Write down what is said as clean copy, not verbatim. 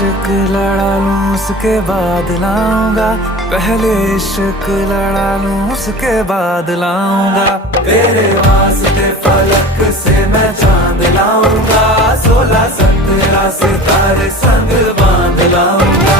इश्क लड़ा लूं उसके बाद लाऊंगा, पहले इश्क लड़ा लूं उसके बाद लाऊंगा। तेरे वास्ते फलक से मैं चांद लाऊंगा, 16-17 सितारे संग बांध लाऊंगा।